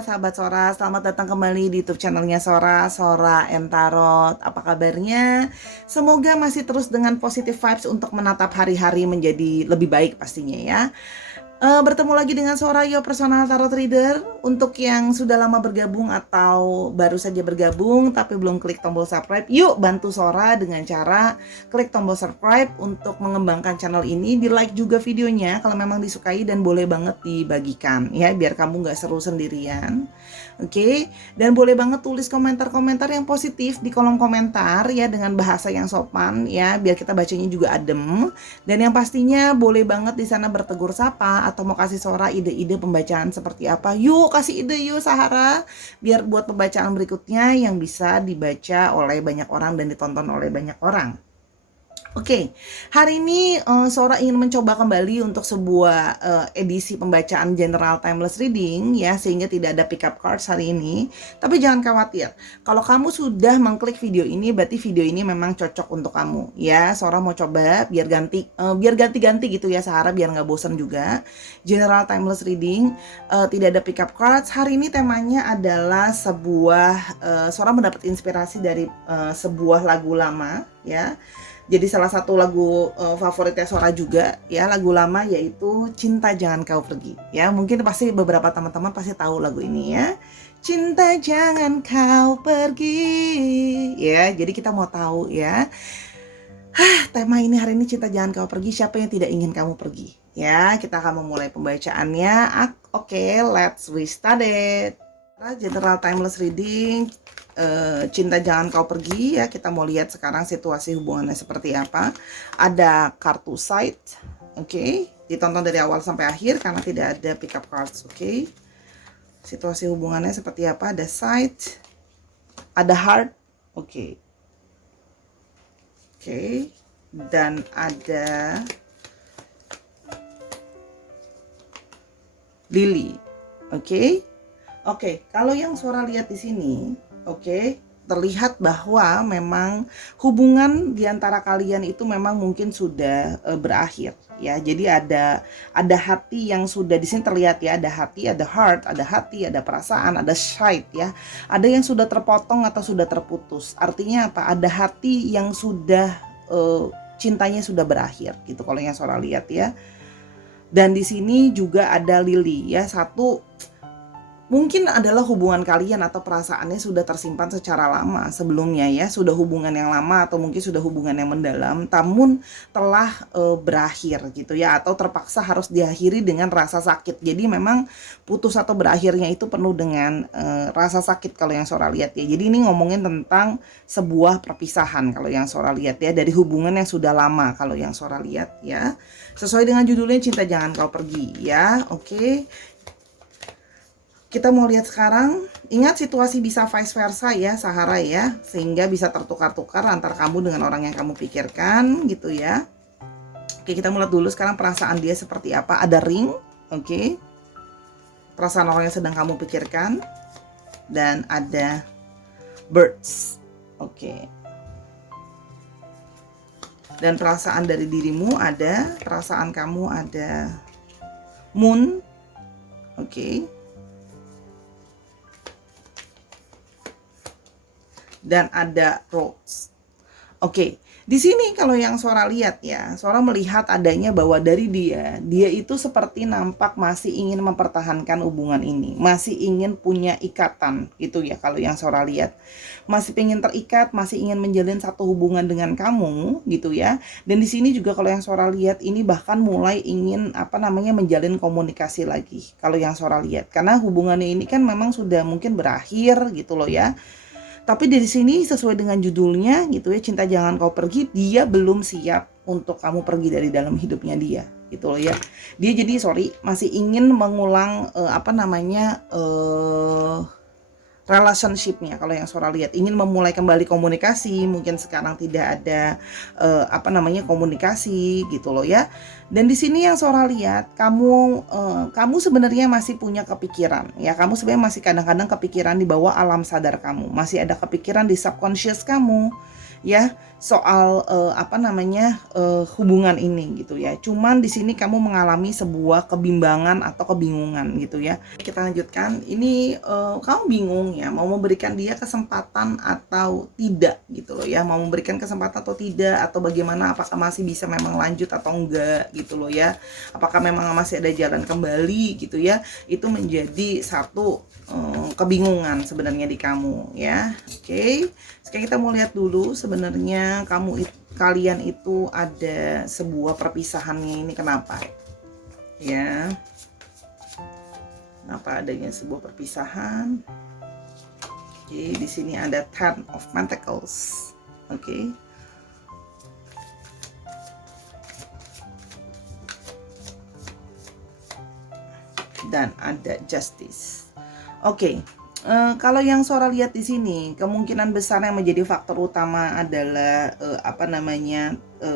sahabat Sora, selamat datang kembali di YouTube channelnya Sora and Tarot. Apa kabarnya? Semoga masih terus dengan positive vibes untuk menatap hari-hari menjadi lebih baik pastinya ya. Bertemu lagi dengan Sora, your personal tarot reader. Untuk yang sudah lama bergabung atau baru saja bergabung tapi belum klik tombol subscribe, yuk bantu Sora dengan cara klik tombol subscribe untuk mengembangkan channel ini. Di like juga videonya kalau memang disukai dan boleh banget dibagikan ya, biar kamu nggak seru sendirian. Oke, dan boleh banget tulis komentar-komentar yang positif di kolom komentar ya, dengan bahasa yang sopan ya, biar kita bacanya juga adem. Dan yang pastinya boleh banget di sana bertegur sapa atau mau kasih Sora ide-ide pembacaan seperti apa. Yuk kasih ide yuk Sahara, biar buat pembacaan berikutnya yang bisa dibaca oleh banyak orang dan ditonton oleh banyak orang. Oke, hari ini Sora ingin mencoba kembali untuk sebuah edisi pembacaan general timeless reading ya, sehingga tidak ada pick up cards hari ini. Tapi jangan khawatir, kalau kamu sudah mengklik video ini berarti video ini memang cocok untuk kamu ya. Sora mau coba biar ganti-ganti gitu ya Sahara, biar nggak bosan juga. General timeless reading, tidak ada pick up cards. Hari ini temanya adalah sebuah Sora mendapat inspirasi dari sebuah lagu lama ya. Jadi salah satu lagu favoritnya Sora juga ya, lagu lama, yaitu Cinta Jangan Kau Pergi ya. Mungkin pasti beberapa teman-teman pasti tahu lagu ini ya. Cinta jangan kau pergi ya. Jadi kita mau tahu ya, tema ini hari ini cinta jangan kau pergi, siapa yang tidak ingin kamu pergi ya. Kita akan memulai pembacaannya. Oke, let's restart it. General timeless reading, cinta jangan kau pergi ya. Kita mau lihat sekarang situasi hubungannya seperti apa. Ada kartu side, oke. Ditonton dari awal sampai akhir karena tidak ada pick up cards, oke. Situasi hubungannya seperti apa. Ada side, ada heart, oke. Oke, dan ada lily, oke. Oke, kalau yang Sora lihat di sini, oke, terlihat bahwa memang hubungan di antara kalian itu memang mungkin sudah berakhir ya. Jadi ada hati yang sudah di sini terlihat ya, ada hati, ada heart, ada hati, ada perasaan, ada side ya. Ada yang sudah terpotong atau sudah terputus. Artinya apa? Ada hati yang sudah cintanya sudah berakhir gitu kalau yang Sora lihat ya. Dan di sini juga ada lily ya, satu mungkin adalah hubungan kalian atau perasaannya sudah tersimpan secara lama sebelumnya ya, sudah hubungan yang lama atau mungkin sudah hubungan yang mendalam, namun telah berakhir gitu ya, atau terpaksa harus diakhiri dengan rasa sakit. Jadi memang putus atau berakhirnya itu penuh dengan rasa sakit kalau yang Sora lihat ya. Jadi ini ngomongin tentang sebuah perpisahan kalau yang Sora lihat ya, dari hubungan yang sudah lama kalau yang Sora lihat ya. Sesuai dengan judulnya, Cinta Jangan Kau Pergi ya. Oke. Kita mau lihat sekarang, ingat situasi bisa vice versa ya Sahara ya, sehingga bisa tertukar-tukar antara kamu dengan orang yang kamu pikirkan gitu ya. Oke, kita mulai dulu sekarang perasaan dia seperti apa. Ada ring, oke. Perasaan orang yang sedang kamu pikirkan. Dan ada birds, oke. Dan perasaan dari dirimu ada, perasaan kamu ada moon, oke. Dan ada rose. Oke, di sini kalau yang Sora lihat ya, Sora melihat adanya bahwa dari dia itu seperti nampak masih ingin mempertahankan hubungan ini, masih ingin punya ikatan gitu ya. Kalau yang Sora lihat, masih ingin terikat, masih ingin menjalin satu hubungan dengan kamu gitu ya. Dan di sini juga kalau yang Sora lihat ini bahkan mulai ingin menjalin komunikasi lagi. Kalau yang Sora lihat, karena hubungannya ini kan memang sudah mungkin berakhir gitu loh ya. Tapi dari sini sesuai dengan judulnya gitu ya, Cinta Jangan Kau Pergi, dia belum siap untuk kamu pergi dari dalam hidupnya dia gitu loh ya. Dia jadi masih ingin mengulang relationship-nya kalau yang Sora lihat, ingin memulai kembali komunikasi. Mungkin sekarang tidak ada komunikasi gitu loh ya. Dan di sini yang Sora lihat, kamu sebenarnya masih punya kepikiran ya. Kamu sebenarnya masih kadang-kadang kepikiran di bawah alam sadar kamu, masih ada kepikiran di subconscious kamu ya. soal hubungan ini gitu ya. Cuman di sini kamu mengalami sebuah kebimbangan atau kebingungan gitu ya. Kita lanjutkan. Ini kamu bingung ya, mau memberikan dia kesempatan atau tidak gitu loh ya. Mau memberikan kesempatan atau tidak, atau bagaimana, apakah masih bisa memang lanjut atau enggak gitu loh ya. Apakah memang masih ada jalan kembali gitu ya. Itu menjadi satu kebingungan sebenarnya di kamu ya. Oke. Sekarang kita mau lihat dulu sebenarnya kalian itu ada sebuah perpisahannya ini kenapa? Ya. Kenapa adanya sebuah perpisahan? Oke, di sini ada Ten of Pentacles. Oke. Dan ada Justice. Oke. Kalau yang Sora lihat di sini, kemungkinan besar yang menjadi faktor utama adalah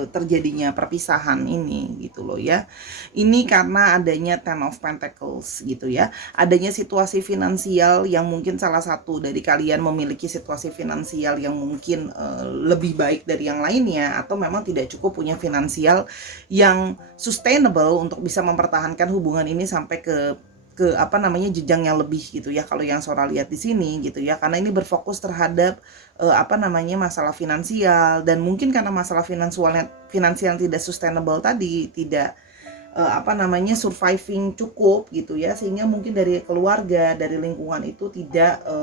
terjadinya perpisahan ini gitu loh ya. Ini karena adanya Ten of Pentacles gitu ya. Adanya situasi finansial yang mungkin salah satu dari kalian memiliki situasi finansial yang mungkin lebih baik dari yang lainnya, atau memang tidak cukup punya finansial yang sustainable untuk bisa mempertahankan hubungan ini sampai ke jenjang yang lebih gitu ya, kalau yang Sora lihat di sini gitu ya. Karena ini berfokus terhadap masalah finansial, dan mungkin karena masalah finansial yang tidak sustainable tadi, tidak surviving cukup gitu ya, sehingga mungkin dari keluarga, dari lingkungan itu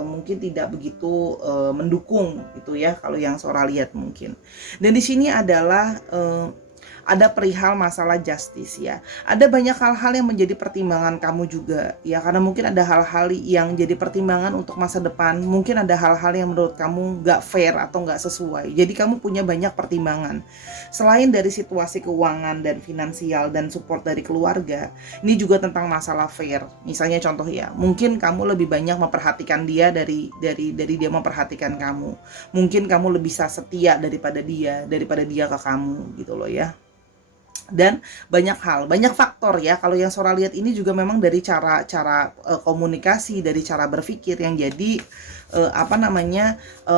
mungkin tidak begitu mendukung gitu ya, kalau yang Sora lihat mungkin. Dan di sini adalah ada perihal masalah justice ya. Ada banyak hal-hal yang menjadi pertimbangan kamu juga ya, karena mungkin ada hal-hal yang jadi pertimbangan untuk masa depan. Mungkin ada hal-hal yang menurut kamu gak fair atau gak sesuai. Jadi kamu punya banyak pertimbangan. Selain dari situasi keuangan dan finansial dan support dari keluarga, ini juga tentang masalah fair. Misalnya contoh ya, mungkin kamu lebih banyak memperhatikan dia dari dia memperhatikan kamu. Mungkin kamu lebih setia daripada dia ke kamu gitu loh ya. Dan banyak faktor ya. Kalau yang Sora lihat ini juga memang dari cara komunikasi, dari cara berpikir yang jadi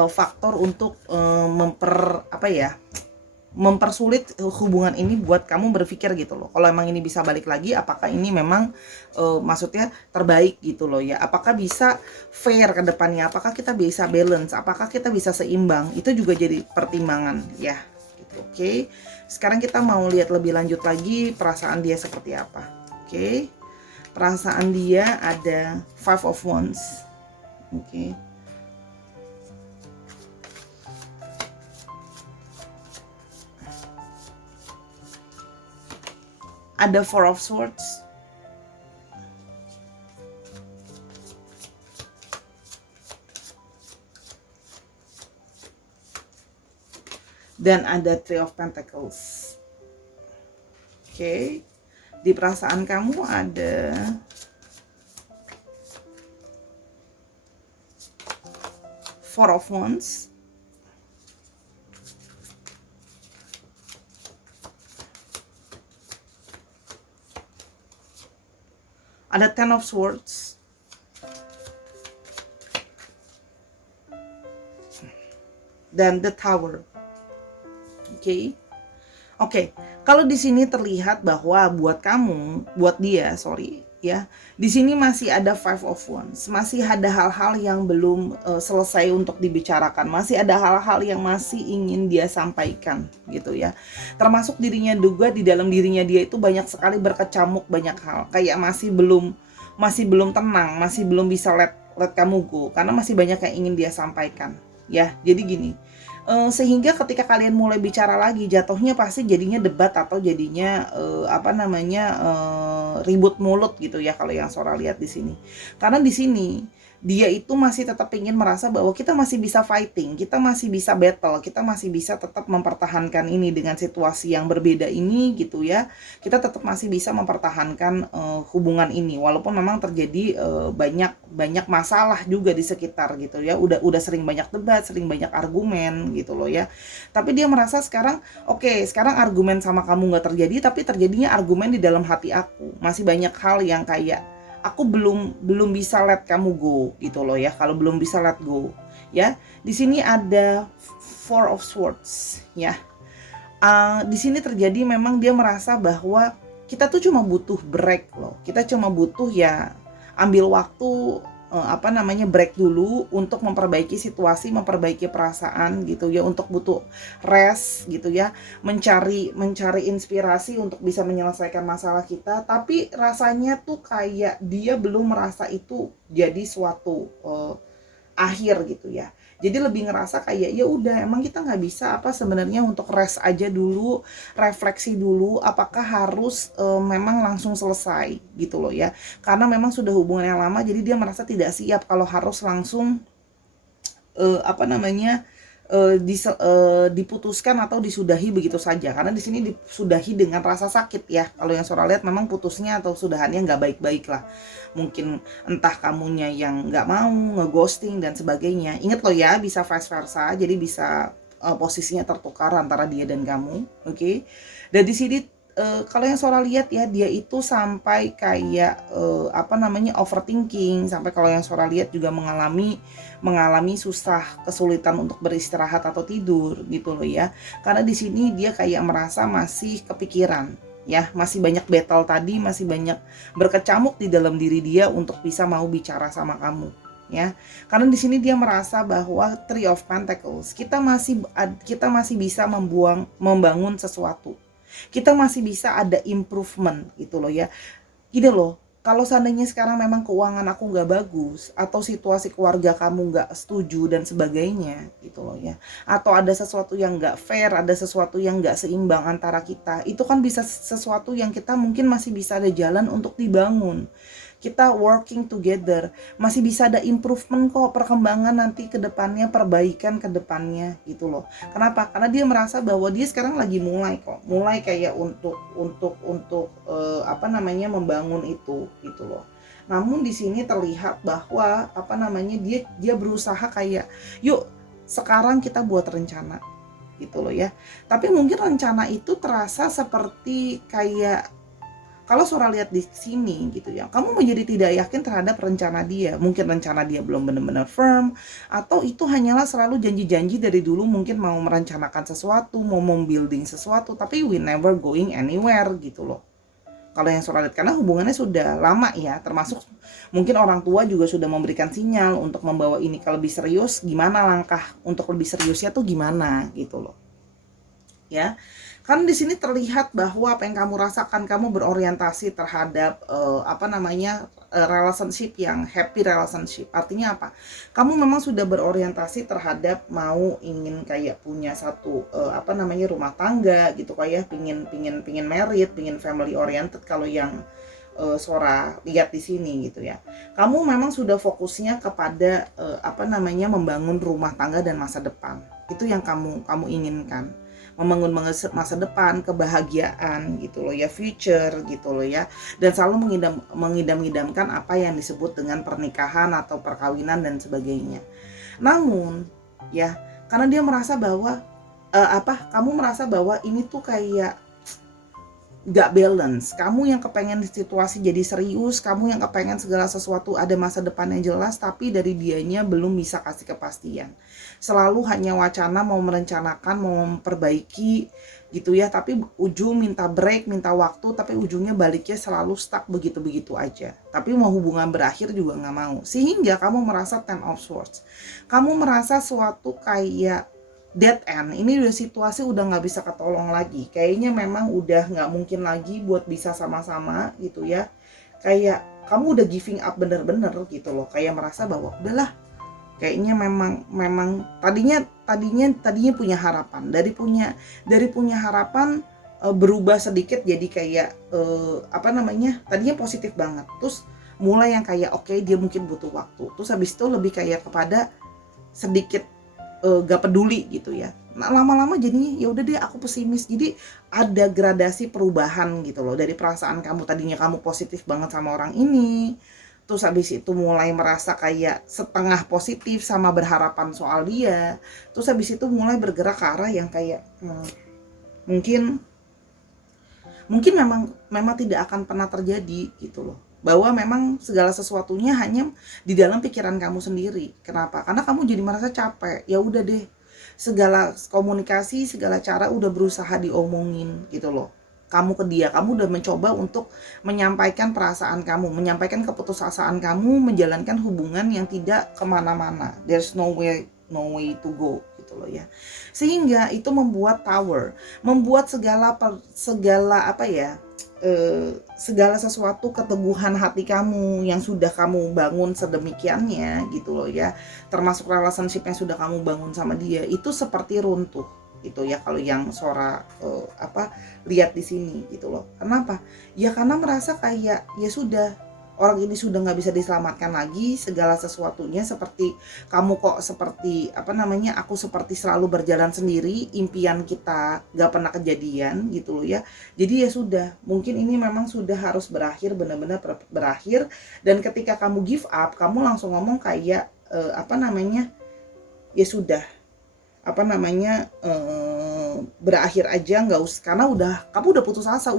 faktor untuk mempersulit hubungan ini buat kamu berpikir gitu loh. Kalau emang ini bisa balik lagi, apakah ini memang maksudnya terbaik gitu loh ya. Apakah bisa fair ke depannya, apakah kita bisa balance, apakah kita bisa seimbang, itu juga jadi pertimbangan ya gitu. Oke. Sekarang kita mau lihat lebih lanjut lagi perasaan dia seperti apa. Oke. Perasaan dia ada Five of Wands. Oke. Ada Four of Swords. Dan ada Three of Pentacles. Oke. Di perasaan kamu ada Four of Wands. Ada Ten of Swords. Dan the Tower. Oke. Kalau di sini terlihat bahwa buat dia, ya. Di sini masih ada Five of Wands. Masih ada hal-hal yang belum selesai untuk dibicarakan. Masih ada hal-hal yang masih ingin dia sampaikan gitu ya. Termasuk dirinya juga, di dalam dirinya dia itu banyak sekali berkecamuk banyak hal. Kayak masih belum tenang, masih belum bisa let kamu go, karena masih banyak yang ingin dia sampaikan. Ya, jadi gini. Sehingga ketika kalian mulai bicara lagi, jatuhnya pasti jadinya debat atau jadinya ribut mulut gitu ya, kalau yang Sora lihat di sini. Karena di sini dia itu masih tetap ingin merasa bahwa kita masih bisa fighting, kita masih bisa battle, kita masih bisa tetap mempertahankan ini dengan situasi yang berbeda ini gitu ya. Kita tetap masih bisa mempertahankan hubungan ini, walaupun memang terjadi banyak masalah juga di sekitar gitu ya. Udah sering banyak debat, sering banyak argumen gitu loh ya. Tapi dia merasa sekarang sekarang argumen sama kamu nggak terjadi, tapi terjadinya argumen di dalam hati aku. Masih banyak hal yang kayak aku belum bisa let kamu go gitu loh ya. Kalau belum bisa let go, ya. Di sini ada Four of Swords, ya. Di sini terjadi memang dia merasa bahwa kita tuh cuma butuh break loh. Kita cuma butuh ya ambil waktu break dulu untuk memperbaiki situasi, memperbaiki perasaan gitu ya, untuk butuh rest gitu ya, mencari inspirasi untuk bisa menyelesaikan masalah kita. Tapi rasanya tuh kayak dia belum merasa itu jadi suatu akhir gitu ya. Jadi lebih ngerasa kayak ya udah, emang kita nggak bisa apa sebenarnya untuk rest aja dulu, refleksi dulu, apakah harus memang langsung selesai gitu loh ya. Karena memang sudah hubungan yang lama, jadi dia merasa tidak siap kalau harus langsung diputuskan atau disudahi begitu saja. Karena di sini disudahi dengan rasa sakit ya. Kalau yang Sora lihat memang putusnya atau sudahannya nggak baik-baik lah. Mungkin entah kamunya yang nggak mau, ngeghosting dan sebagainya. Ingat loh ya, bisa vice versa. Jadi bisa posisinya tertukar antara dia dan kamu, oke? Dan di sini kalau yang Sora lihat ya, dia itu sampai kayak overthinking, sampai kalau yang Sora lihat juga mengalami susah, kesulitan untuk beristirahat atau tidur gitu loh ya. Karena di sini dia kayak merasa masih kepikiran ya, masih banyak battle tadi, masih banyak berkecamuk di dalam diri dia untuk bisa mau bicara sama kamu ya. Karena di sini dia merasa bahwa Three of Pentacles, kita masih bisa membangun sesuatu. Kita masih bisa ada improvement gitu loh ya. Gini loh, kalau seandainya sekarang memang keuangan aku nggak bagus, atau situasi keluarga kamu nggak setuju dan sebagainya gitu loh ya, atau ada sesuatu yang nggak fair, ada sesuatu yang nggak seimbang antara kita, itu kan bisa sesuatu yang kita mungkin masih bisa ada jalan untuk dibangun. Kita working together, masih bisa ada improvement kok, perkembangan nanti ke depannya, perbaikan ke depannya gitu loh. Kenapa? Karena dia merasa bahwa dia sekarang lagi mulai kayak untuk membangun itu gitu loh. Namun di sini terlihat bahwa dia berusaha kayak, yuk sekarang kita buat rencana gitu loh ya. Tapi mungkin rencana itu terasa seperti kayak, kalau Sora lihat di sini gitu ya, kamu menjadi tidak yakin terhadap rencana dia. Mungkin rencana dia belum benar-benar firm, atau itu hanyalah selalu janji-janji dari dulu, mungkin mau merencanakan sesuatu, mau membuilding sesuatu, tapi we never going anywhere gitu loh. Kalau yang Sora lihat, karena hubungannya sudah lama ya, termasuk mungkin orang tua juga sudah memberikan sinyal untuk membawa ini ke lebih serius. Gimana langkah untuk lebih seriusnya tuh gimana gitu loh ya. Karena di sini terlihat bahwa apa yang kamu rasakan, kamu berorientasi terhadap relationship yang happy relationship. Artinya apa? Kamu memang sudah berorientasi terhadap ingin kayak punya satu rumah tangga gitu, kayak pingin married, pingin family oriented. Kalau yang Sora lihat di sini gitu ya, kamu memang sudah fokusnya kepada membangun rumah tangga dan masa depan. Itu yang kamu inginkan, membangun masa depan, kebahagiaan gitu loh ya, future gitu loh ya, dan selalu mengidam-idamkan apa yang disebut dengan pernikahan atau perkawinan dan sebagainya. Namun ya, karena dia merasa bahwa kamu merasa bahwa ini tuh kayak gak balance. Kamu yang kepengen situasi jadi serius, kamu yang kepengen segala sesuatu ada masa depan yang jelas, tapi dari dianya belum bisa kasih kepastian. Selalu hanya wacana, mau merencanakan, mau memperbaiki gitu ya, tapi ujung minta break, minta waktu, tapi ujungnya baliknya selalu stuck begitu-begitu aja. Tapi mau hubungan berakhir juga gak mau. Sehingga kamu merasa Ten of Swords. Kamu merasa suatu kayak dead end. Ini udah situasi udah nggak bisa ketolong lagi. Kayaknya memang udah nggak mungkin lagi buat bisa sama-sama gitu ya. Kayak kamu udah giving up bener-bener gitu loh. Kayak merasa bahwa udahlah, kayaknya memang tadinya punya harapan. Dari punya harapan berubah sedikit jadi kayak tadinya positif banget. Terus mulai yang kayak oke, dia mungkin butuh waktu. Terus habis itu lebih kayak kepada sedikit gak peduli gitu ya. Nah, lama-lama jadinya ya udah deh, aku pesimis. Jadi ada gradasi perubahan gitu loh, dari perasaan kamu tadinya kamu positif banget sama orang ini, terus habis itu mulai merasa kayak setengah positif sama berharapan soal dia, terus habis itu mulai bergerak ke arah yang kayak mungkin memang tidak akan pernah terjadi gitu loh. bahwa memang segala sesuatunya hanya di dalam pikiran kamu sendiri. Kenapa? Karena kamu jadi merasa capek. Ya udah deh, segala komunikasi, segala cara udah berusaha diomongin gitu loh. Kamu ke dia, kamu udah mencoba untuk menyampaikan perasaan kamu, menyampaikan keputusasaan kamu, menjalankan hubungan yang tidak kemana-mana. There's no way to go gitu loh ya. Sehingga itu membuat membuat segala apa ya, segala sesuatu keteguhan hati kamu yang sudah kamu bangun sedemikiannya gitu loh ya, termasuk relationship yang sudah kamu bangun sama dia, itu seperti runtuh gitu ya kalau yang Sora lihat di sini gitu loh. Kenapa? Ya karena merasa kayak ya sudah, orang ini sudah nggak bisa diselamatkan lagi, segala sesuatunya seperti kamu kok seperti aku seperti selalu berjalan sendiri, impian kita nggak pernah kejadian gitu loh ya. Jadi ya sudah, mungkin ini memang sudah harus berakhir, benar-benar berakhir. Dan ketika kamu give up, kamu langsung ngomong kayak ya sudah, berakhir aja, nggak usah, karena kamu udah putus asa,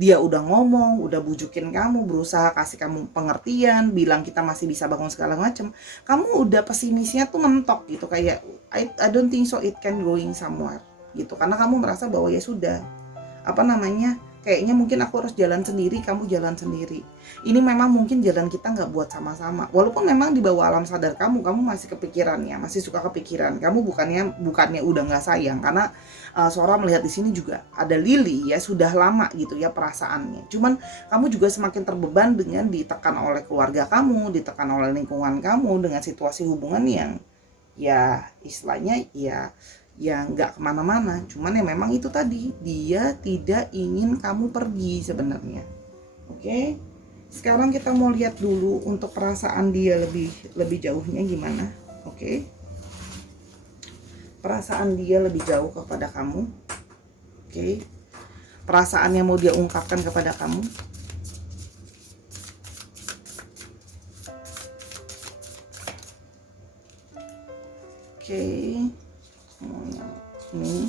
dia udah ngomong, udah bujukin kamu, berusaha kasih kamu pengertian, bilang kita masih bisa bangun segala macam, kamu udah pesimisnya tuh mentok gitu, kayak I don't think so it can going somewhere gitu, karena kamu merasa bahwa ya sudah, kayaknya mungkin aku harus jalan sendiri, kamu jalan sendiri. Ini memang mungkin jalan kita nggak buat sama-sama. Walaupun memang di bawah alam sadar kamu masih kepikirannya, masih suka kepikiran. Kamu bukannya udah nggak sayang, karena Sora melihat di sini juga ada Lily ya, sudah lama gitu ya perasaannya. Cuman kamu juga semakin terbeban dengan ditekan oleh keluarga kamu, ditekan oleh lingkungan kamu, dengan situasi hubungan yang ya istilahnya ya nggak kemana-mana. Cuman ya memang itu tadi, dia tidak ingin kamu pergi sebenarnya. Oke, sekarang kita mau lihat dulu untuk perasaan dia lebih jauhnya gimana. Oke, perasaan dia lebih jauh kepada kamu. Oke, perasaan yang mau dia ungkapkan kepada kamu. Oke, ini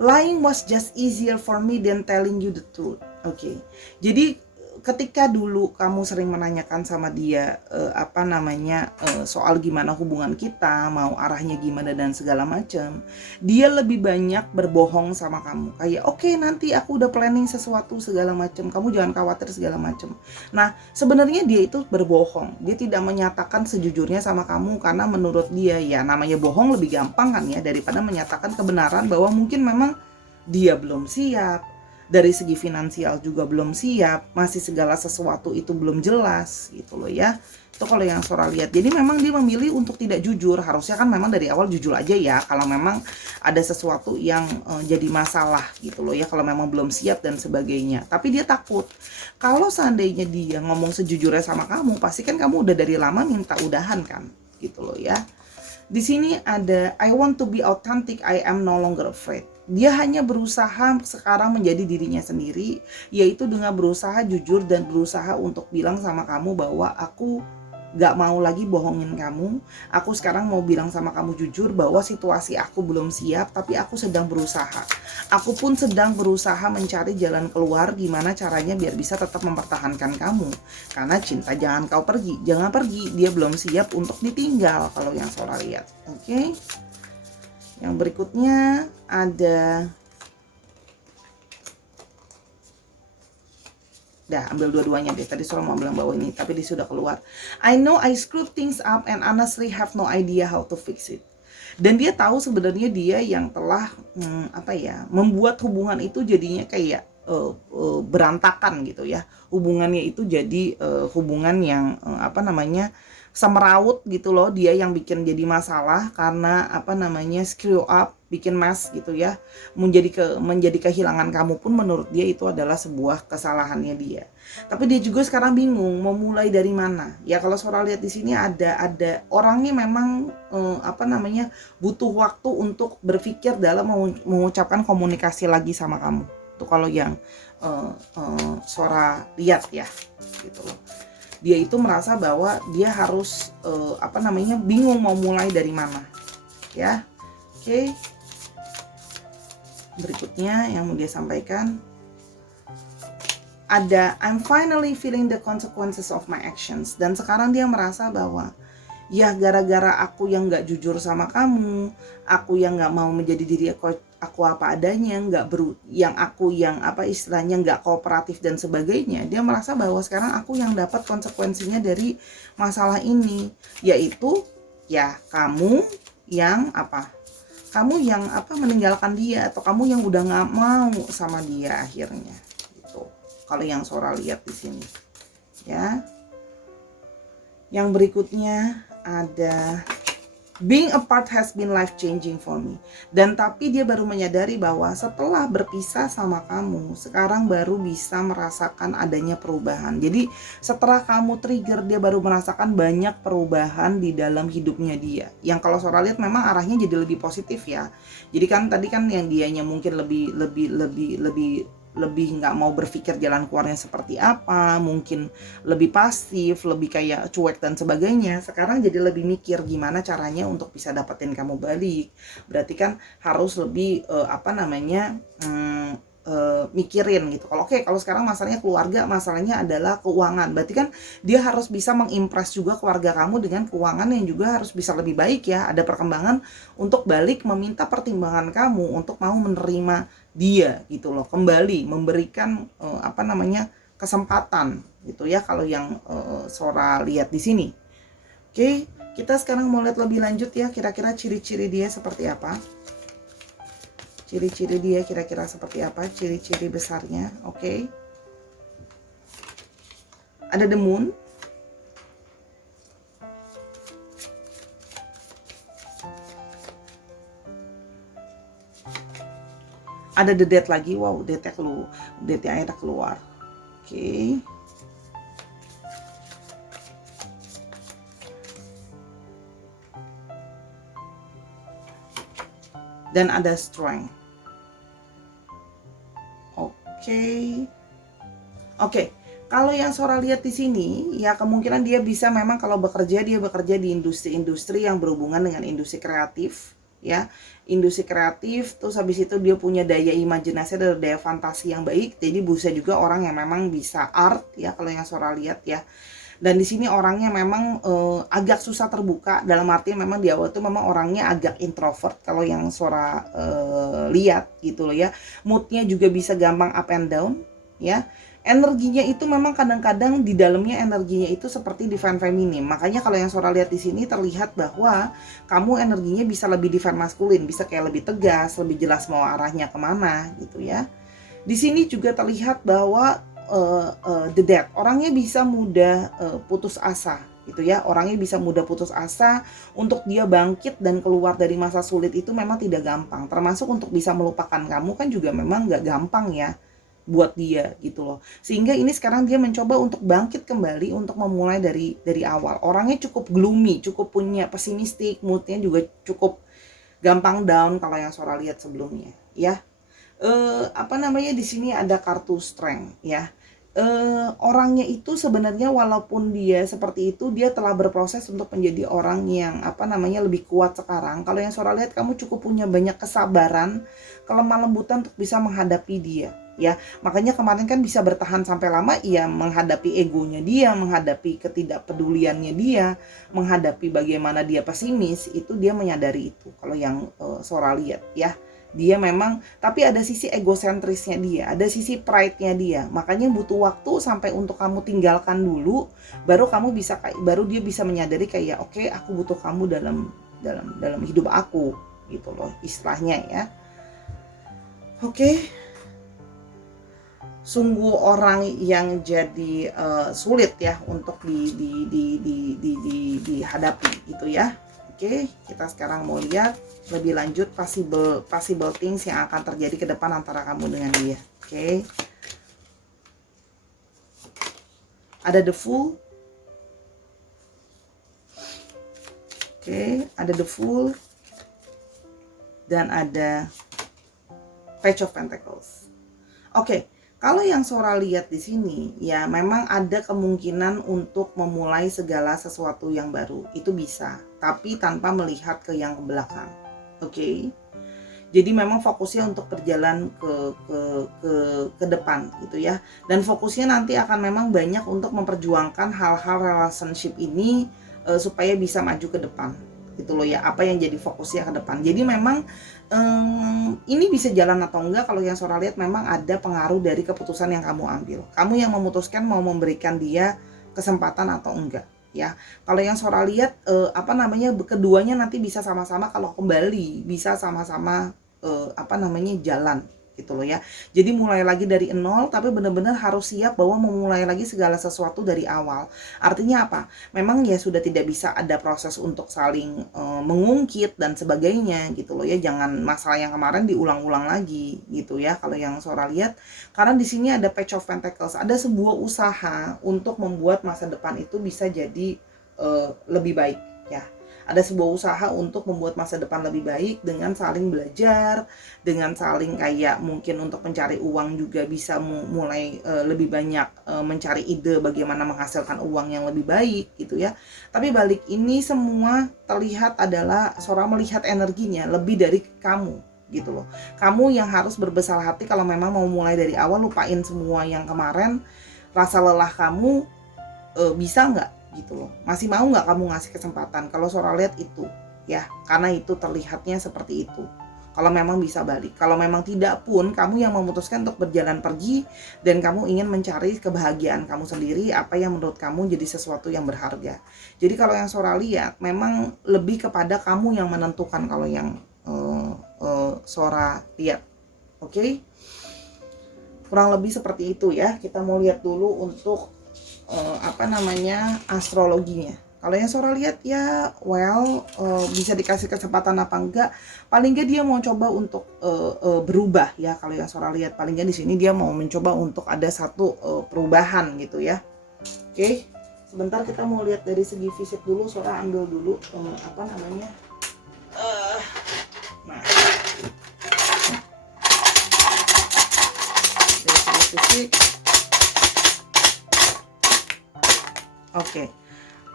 lying was just easier for me than telling you the truth. Oke. Jadi ketika dulu kamu sering menanyakan sama dia soal gimana hubungan kita, mau arahnya gimana dan segala macam, dia lebih banyak berbohong sama kamu. Kayak oke, nanti aku udah planning sesuatu segala macam, kamu jangan khawatir segala macam. Nah, sebenarnya dia itu berbohong. Dia tidak menyatakan sejujurnya sama kamu karena menurut dia ya namanya bohong lebih gampang kan ya, daripada menyatakan kebenaran bahwa mungkin memang dia belum siap, dari segi finansial juga belum siap, masih segala sesuatu itu belum jelas gitu loh ya. Itu kalau yang Sora lihat. Jadi memang dia memilih untuk tidak jujur. Harusnya kan memang dari awal jujur aja ya, kalau memang ada sesuatu yang jadi masalah gitu loh ya, kalau memang belum siap dan sebagainya. Tapi dia takut kalau seandainya dia ngomong sejujurnya sama kamu, pasti kan kamu udah dari lama minta udahan kan gitu loh ya. Di sini ada I want to be authentic, I am no longer afraid. Dia hanya berusaha sekarang menjadi dirinya sendiri, yaitu dengan berusaha jujur dan berusaha untuk bilang sama kamu bahwa aku gak mau lagi bohongin kamu. Aku sekarang mau bilang sama kamu jujur bahwa situasi aku belum siap, tapi aku sedang berusaha. Aku pun sedang berusaha mencari jalan keluar, gimana caranya biar bisa tetap mempertahankan kamu. Karena cinta jangan kau pergi, jangan pergi, dia belum siap untuk ditinggal kalau yang Sora lihat. Oke. Yang berikutnya ada, ambil dua-duanya deh. Tadi Sora mau bilang bawah ini, tapi dia sudah keluar. I know I screwed things up and honestly have no idea how to fix it. Dan dia tahu sebenarnya dia yang telah membuat hubungan itu jadinya kayak berantakan gitu ya. Hubungannya itu jadi hubungan yang semeraut gitu loh. Dia yang bikin jadi masalah karena screw up, bikin mess gitu ya. Menjadi kehilangan kamu pun menurut dia itu adalah sebuah kesalahannya dia. Tapi dia juga sekarang bingung mau mulai dari mana. Ya kalau Sora lihat di sini ada orangnya memang butuh waktu untuk berpikir dalam mengucapkan komunikasi lagi sama kamu. Itu kalau yang Sora lihat ya gitu loh. Dia itu merasa bahwa dia harus bingung mau mulai dari mana ya. Oke. Berikutnya yang mau dia sampaikan, ada I'm finally feeling the consequences of my actions. Dan sekarang dia merasa bahwa ya gara-gara aku yang gak jujur sama kamu, aku yang gak mau menjadi diri aku apa adanya, yang aku yang apa istilahnya gak kooperatif dan sebagainya. Dia merasa bahwa sekarang aku yang dapat konsekuensinya dari masalah ini, yaitu ya kamu yang meninggalkan dia, atau kamu yang udah gak mau sama dia akhirnya gitu. Kalau yang Sora lihat di sini ya. Yang berikutnya ada being apart has been life changing for me. Dan tapi dia baru menyadari bahwa setelah berpisah sama kamu, sekarang baru bisa merasakan adanya perubahan. Jadi setelah kamu trigger, dia baru merasakan banyak perubahan di dalam hidupnya dia. Yang kalau Sora lihat memang arahnya jadi lebih positif ya. Jadi kan tadi kan yang dianya mungkin lebih nggak mau berpikir jalan keluarnya seperti apa, mungkin lebih pasif, lebih kayak cuek dan sebagainya. Sekarang jadi lebih mikir gimana caranya untuk bisa dapetin kamu balik. Berarti kan harus lebih mikirin gitu. Kalau sekarang masalahnya keluarga, masalahnya adalah keuangan. Berarti kan dia harus bisa mengimpress juga keluarga kamu dengan keuangan yang juga harus bisa lebih baik ya. Ada perkembangan untuk balik meminta pertimbangan kamu untuk mau menerima dia gitu loh, kembali memberikan kesempatan gitu ya kalau yang Sora lihat di sini. Oke, kita sekarang mau lihat lebih lanjut ya, kira-kira ciri-ciri dia seperti apa. Ciri-ciri dia kira-kira seperti apa, ciri-ciri besarnya. Oke. Ada the moon. Ada the death lagi. Wow, death-nya akhirnya keluar. Oke. Dan ada strength. Oke. Kalau yang Sora lihat di sini, ya kemungkinan dia bisa memang kalau bekerja, dia bekerja di industri-industri yang berhubungan dengan industri kreatif, ya. Industri kreatif, terus habis itu dia punya daya imajinasi dan daya fantasi yang baik. Jadi bisa juga orang yang memang bisa art, ya kalau yang Sora lihat ya. Dan di sini orangnya memang agak susah terbuka, dalam arti memang di awal tuh memang orangnya agak introvert kalau yang Sora lihat gitu loh ya. Moodnya juga bisa gampang up and down ya. Energinya itu memang kadang-kadang di dalamnya energinya itu seperti divine feminine. Makanya kalau yang Sora lihat di sini terlihat bahwa kamu energinya bisa lebih divine maskulin, bisa kayak lebih tegas, lebih jelas mau arahnya kemana gitu ya. Di sini juga terlihat bahwa the death, orangnya bisa mudah putus asa gitu ya. Orangnya bisa mudah putus asa, untuk dia bangkit dan keluar dari masa sulit itu memang tidak gampang. Termasuk untuk bisa melupakan kamu kan juga memang gak gampang ya buat dia gitu loh. Sehingga ini sekarang dia mencoba untuk bangkit kembali, untuk memulai dari awal. Orangnya cukup gloomy, cukup punya pesimistik, moodnya juga cukup gampang down kalau yang Sora lihat sebelumnya ya. Di sini ada kartu strength ya. Orangnya itu sebenarnya walaupun dia seperti itu, dia telah berproses untuk menjadi orang yang lebih kuat sekarang. Kalau yang Sora lihat, kamu cukup punya banyak kesabaran, kelemah lembutan untuk bisa menghadapi dia ya. Makanya kemarin kan bisa bertahan sampai lama ya, menghadapi egonya dia, menghadapi ketidakpeduliannya dia, menghadapi bagaimana dia pesimis, itu dia menyadari itu. Kalau yang Sora lihat ya, dia memang, tapi ada sisi egosentrisnya dia, ada sisi pride-nya dia. Makanya butuh waktu sampai untuk kamu tinggalkan dulu, baru dia bisa menyadari kayak oke, aku butuh kamu dalam hidup aku gitu loh istilahnya ya. Oke. Sungguh orang yang jadi sulit ya untuk dihadapi gitu ya. Oke, kita sekarang mau lihat lebih lanjut possible things yang akan terjadi ke depan antara kamu dengan dia. Oke. Ada the Fool. Oke, ada the Fool. Dan ada Page of Pentacles. Oke. Kalau yang Sora lihat di sini, ya memang ada kemungkinan untuk memulai segala sesuatu yang baru. Itu bisa, tapi tanpa melihat ke yang ke belakang. Oke. Jadi memang fokusnya untuk berjalan ke depan gitu ya. Dan fokusnya nanti akan memang banyak untuk memperjuangkan hal-hal relationship ini supaya bisa maju ke depan gitu loh ya. Apa yang jadi fokusnya ke depan. Jadi memang ini bisa jalan atau enggak, kalau yang Sora lihat memang ada pengaruh dari keputusan yang kamu ambil. Kamu yang memutuskan mau memberikan dia kesempatan atau enggak ya. Kalau yang Sora lihat keduanya nanti bisa sama-sama, kalau kembali bisa sama-sama jalan gitu loh ya. Jadi mulai lagi dari nol, tapi benar-benar harus siap bahwa memulai lagi segala sesuatu dari awal. Artinya apa? Memang ya sudah tidak bisa ada proses untuk saling mengungkit dan sebagainya gitu loh ya. Jangan masalah yang kemarin diulang-ulang lagi gitu ya. Kalau yang Sora lihat, karena di sini ada Page of Pentacles, ada sebuah usaha untuk membuat masa depan itu bisa jadi lebih baik ya. Ada sebuah usaha untuk membuat masa depan lebih baik dengan saling belajar, dengan saling kayak mungkin untuk mencari uang juga bisa mulai lebih banyak mencari ide bagaimana menghasilkan uang yang lebih baik gitu ya. Tapi balik ini semua terlihat adalah Sora melihat energinya lebih dari kamu gitu loh. Kamu yang harus berbesar hati kalau memang mau mulai dari awal, lupain semua yang kemarin. Rasa lelah kamu bisa nggak gitu loh, masih mau nggak kamu ngasih kesempatan? Kalau Sora lihat itu ya, karena itu terlihatnya seperti itu. Kalau memang bisa balik, kalau memang tidak pun kamu yang memutuskan untuk berjalan pergi dan kamu ingin mencari kebahagiaan kamu sendiri, apa yang menurut kamu jadi sesuatu yang berharga. Jadi kalau yang Sora lihat memang lebih kepada kamu yang menentukan kalau yang Sora lihat. Oke? Kurang lebih seperti itu ya. Kita mau lihat dulu untuk astrologinya. Kalau yang Sora lihat ya bisa dikasih kesempatan apa enggak, paling enggak dia mau coba untuk berubah ya. Kalau yang Sora lihat paling enggak di sini dia mau mencoba untuk ada satu perubahan gitu ya. Oke, sebentar kita mau lihat dari segi fisik dulu. Sora ambil dulu nah, dari segi fisik. Oke.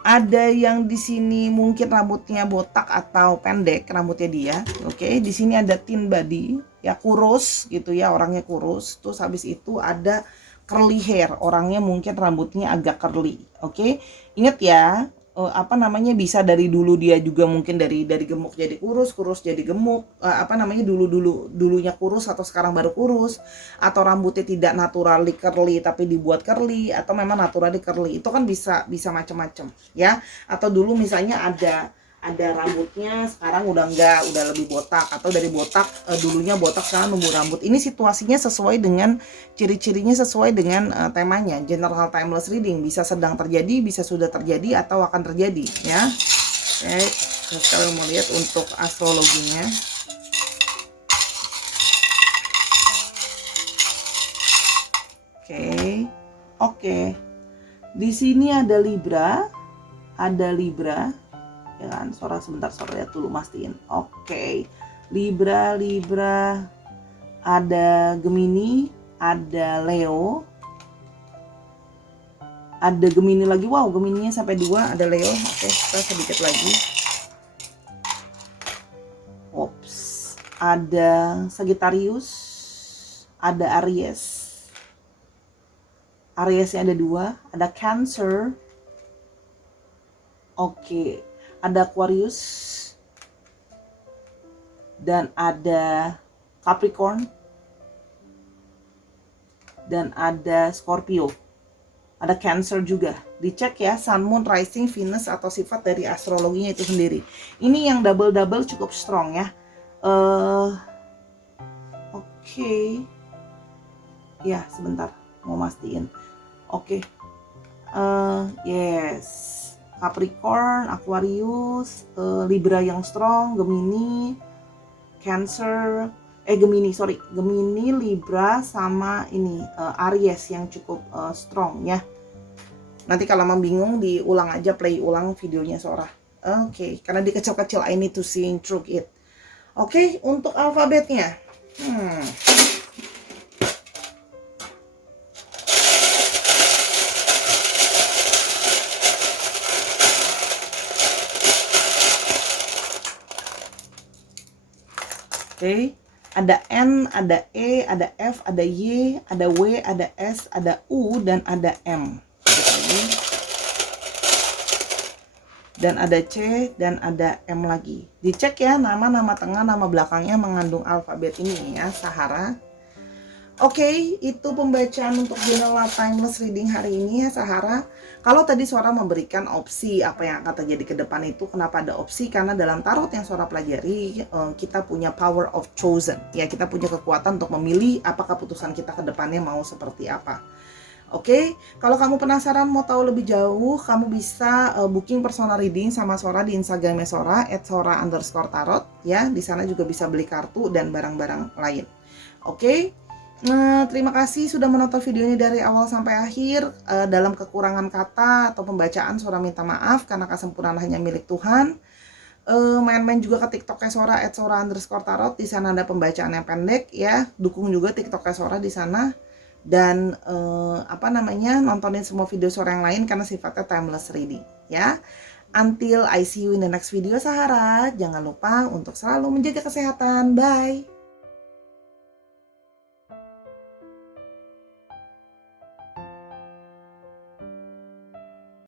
Ada yang di sini mungkin rambutnya botak atau pendek rambutnya dia. Oke, di sini ada thin body, ya kurus gitu ya, orangnya kurus. Terus habis itu ada curly hair, orangnya mungkin rambutnya agak curly. Oke. Ingat ya, bisa dari dulu dia juga mungkin dari gemuk jadi kurus, kurus jadi gemuk, dulunya kurus atau sekarang baru kurus, atau rambutnya tidak naturally curly tapi dibuat curly, atau memang naturally curly. Itu kan bisa macam-macam ya. Atau dulu misalnya ada rambutnya sekarang udah enggak, udah lebih botak, atau dari botak dulunya botak sekarang numbuh rambut. Ini situasinya sesuai dengan ciri-cirinya, sesuai dengan temanya. General timeless reading bisa sedang terjadi, bisa sudah terjadi, atau akan terjadi ya. Oke, sekarang mau lihat untuk astrologinya. Oke. Di sini ada Libra, ya kan. Sora lihat dulu, mastiin. Oke. Libra, ada Gemini, ada Leo, ada Gemini lagi. Wow, Gemininya sampai 2, ada Leo. Oke, kita sedikit lagi. Ada Sagittarius, ada Aries. Ariesnya ada 2, ada Cancer. Oke, ada Aquarius dan ada Capricorn dan ada Scorpio. Ada Cancer juga. Dicek ya Sun, Moon, Rising, Venus atau sifat dari astrologinya itu sendiri. Ini yang double cukup strong ya. Oke. Ya, sebentar mau mastiin. Oke. Yes. Capricorn, Aquarius, Libra yang strong, Gemini, Cancer, Gemini, Libra, sama ini Aries yang cukup strong ya. Nanti kalau membingung diulang aja, play ulang videonya Sora. Oke, karena di kecil-kecil I need to sing through it. Oke, untuk alfabetnya. Oke, Ada N, ada E, ada F, ada Y, ada W, ada S, ada U, dan ada M. Oke. Dan ada C, dan ada M lagi. Dicek ya, nama tengah, nama belakangnya mengandung alfabet ini ya, Sahara. Oke, itu pembacaan untuk Jendela Timeless Reading hari ini ya, Sahara. Kalau tadi Sora memberikan opsi apa yang akan terjadi ke depan itu, kenapa ada opsi? Karena dalam tarot yang Sora pelajari, kita punya power of chosen. Ya, kita punya kekuatan untuk memilih apakah keputusan kita ke depannya mau seperti apa. Oke, kalau kamu penasaran mau tahu lebih jauh, kamu bisa booking personal reading sama Sora di Instagramnya Sora @sora_tarot ya. Di sana juga bisa beli kartu dan barang-barang lain. Oke. Nah, terima kasih sudah menonton video ini dari awal sampai akhir. Dalam kekurangan kata atau pembacaan, Sora minta maaf karena kesempurnaan hanya milik Tuhan. Main-main juga ke TikToknya Sora @sora_tarot. Di sana ada pembacaan yang pendek ya. Dukung juga TikToknya Sora di sana. Dan nontonin semua video Sora yang lain karena sifatnya timeless reading ya. Until I see you in the next video, Sahara. Jangan lupa untuk selalu menjaga kesehatan. Bye.